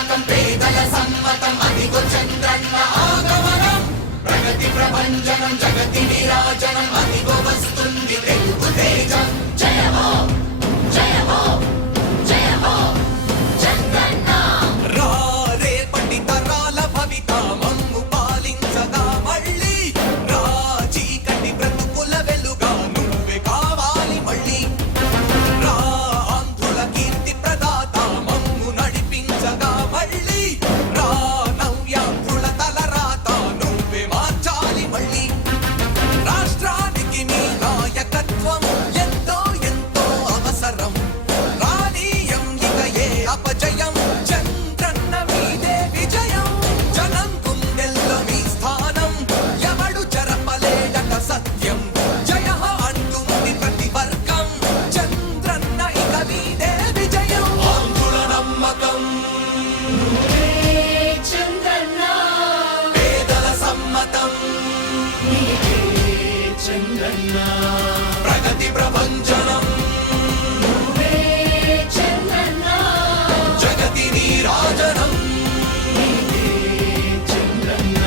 నమ్మకం పేదల సమ్మతం అదిగో చంద్రన్న ఆగమనం ప్రగతి ప్రభంజనం జగతి నీరాజనం అదిగో వస్తుంది తెలుగు తేజం జయ హో జయ హో జయ హో చంద్రన్న రా రేపటి తరాల భవిత మమ్ము పాలించగా మళ్ళీ రా చీకటి బ్రతుకుల వెలుగా నువ్వే కావాలి మళ్ళీ రా ఆంధ్రుల కీర్తి ప్రదాత మమ్ము నడిపించగా మళ్ళీ రా నవ్యాంధ్రుల తలరాత నువ్వే మార్చాలి మళ్ళీ రాష్ట్రానికి నీ నాయకత్వం ఎంతో ఎంతో అవసరం రానీయం ఇక ఏ అపజయం చంద్రన్న మీదే విజయం జనం గుండెల్లో మీ స్థానం ఎవడు చెరపలేడట సత్యం జయ హో అంటుంది ప్రతి వర్గం చంద్రన్న ఇక మీదే విజయం ఆంధ్రుల నమ్మకం చంద్రన్న పేదల సమ్మతం చంద్రన్న ప్రగతి ప్రభంజనం చంద్రన్న జగతి నీరాజనం చంద్రన్న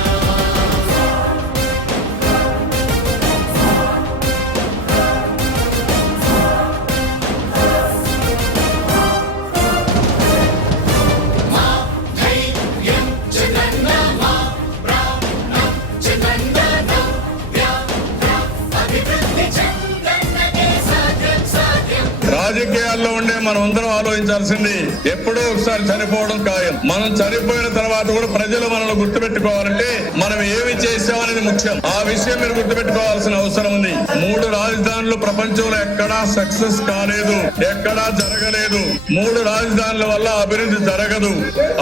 మా ధైర్యం చంద్రన్న మా ప్రాణం చంద్రన్న నవ్య అభివృద్ధి చంద్రన్నకే సాధ్యం సాధ్యం రాజకీయాల్లో ఉండే మనం అందరం ఆలోచించాల్సింది ఎప్పుడో ఒకసారి చనిపోవడం ఖాయం. మనం చనిపోయిన తర్వాత కూడా ప్రజలు మనల్ని గుర్తుపెట్టుకోవాలంటే మనం ఏమి చేసామనేది ముఖ్యం. ఆ విషయం మీరు గుర్తుపెట్టుకోవాల్సిన అవసరం ఉంది. 3 రాజధానులు ప్రపంచంలో ఎక్కడా సక్సెస్ కాలేదు, ఎక్కడా జరగలేదు. 3 రాజధానుల వల్ల అభివృద్ధి జరగదు.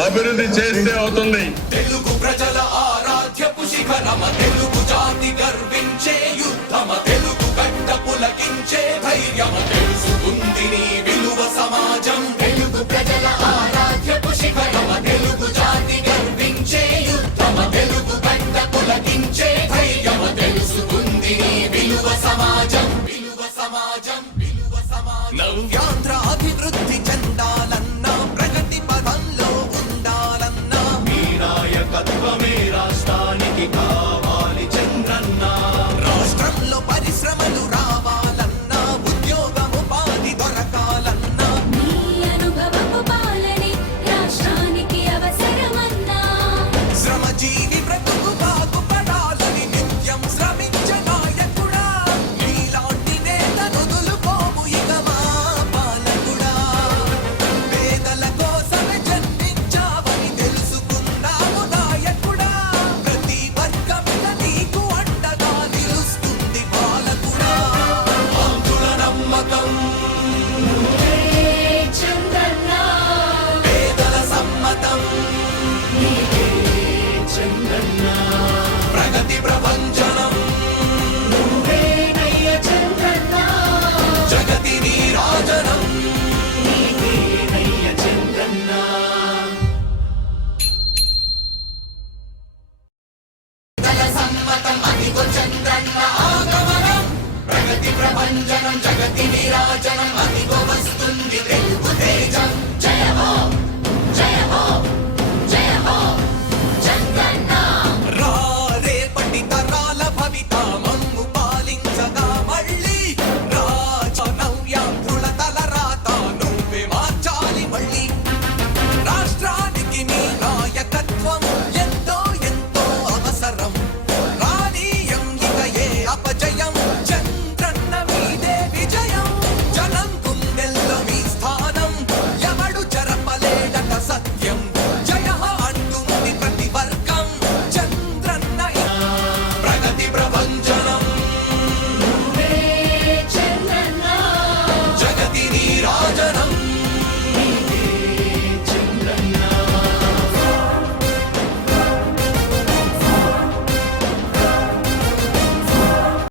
అభివృద్ధి చేస్తే అవుతుంది. తెలుగు ప్రజల ఆరాధ్యపు శిఖరమ తెలుగు జాతి గర్వించే యుద్ధమ తెలుగు గడ్డ పులకించే ధైర్యమ